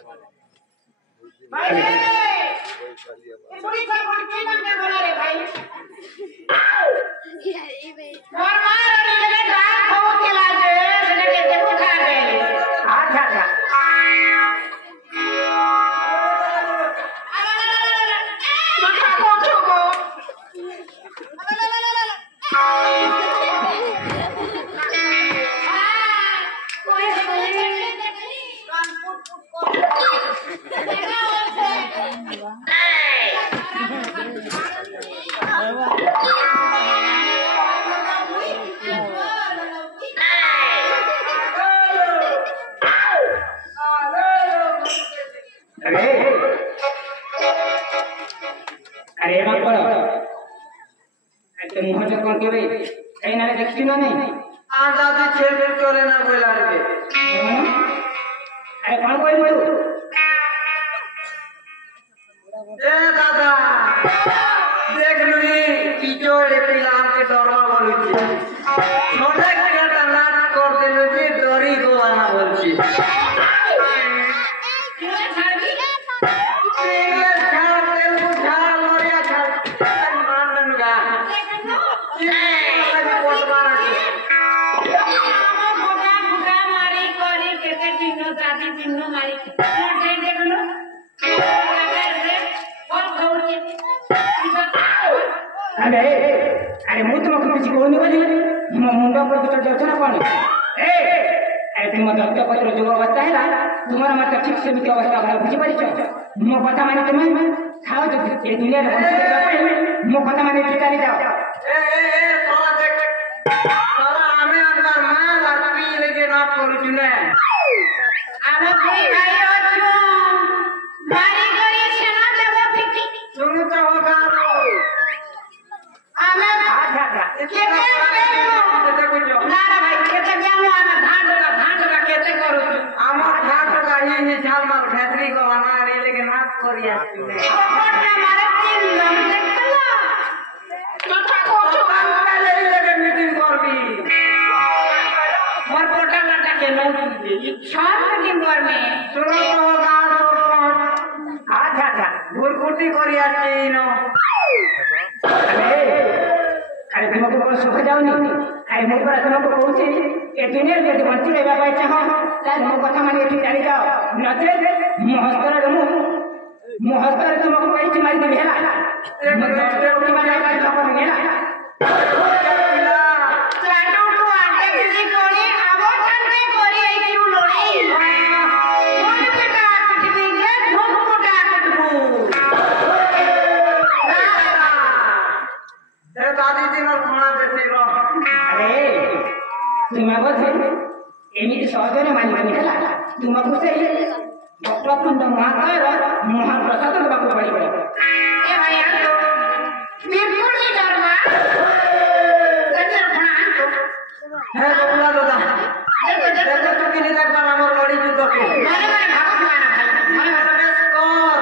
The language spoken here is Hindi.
भाई ये बड़ी चल कोई की नाम क्या बोला रे भाई और मार और लगे रात हो के लागे लगे देखो खा गए अच्छा अच्छा अरे मुझ तुमको कुछ बोलने वाली मुंडा पर कुछ जाता ना कौन अरे तुम दत्त पत्र जो अवस्था है ना तुम्हारा मतलब ठीक से क्या अवस्था है बुझ पारी मो पता माने तुम्हें खाओ तो ये दुनिया में मो पता माने ठिकाने जाओ सोला देख सोला हमें अंदर मां लड़की लेके ना करू चुने आलो भाई हो मारी गई से ना देबो फिकी सुनो तो होगा आमे भागा के ना भाई केते जानो आमे धांड केते करू आमा धांड का ही झाल मार खेतरी को बना रे लेकिन नाच करिया कोटना मारे तीन नाम देखला तो ठाको तो आमे लेके मीटिंग करबी मोर पोटा लाटा के नहीं इच्छा मीटिंग कर में सुनो तो होगा तो अच्छा भूरकुटी करिया छीनो अरे तुमको बोल सुख जाओ नहीं अरे मुझ पर तुमको पहुंचे ये दुनिया में जो बंटी लेगा भाई चाहो तार मो कथा माने ठीक चली जाओ नचे मुहस्तर तुमको कोई मारी दे भेला एक रोटी मारे का चक्कर में भेला चाटू तो आटे किसी कोनी आवो ठंडे कोरी आई क्यों लोड़ी बोल के काट देंगे धूप को काट दू दादी दिन और खाना देते रहो अरे तुमको थे एमिति सहजने मानी मानी हला तुमको से डॉक्टर कुंड महाकार महाप्रसाद बाबू पड़ी पड़ी ए भाई आ तो बिल्कुल नहीं डरना कचर खाना है बोला दादा देखो तो कि नहीं लगता हमर लड़ी जुद्ध के मारे मारे भागत माना भाई मारे मारे स्कोर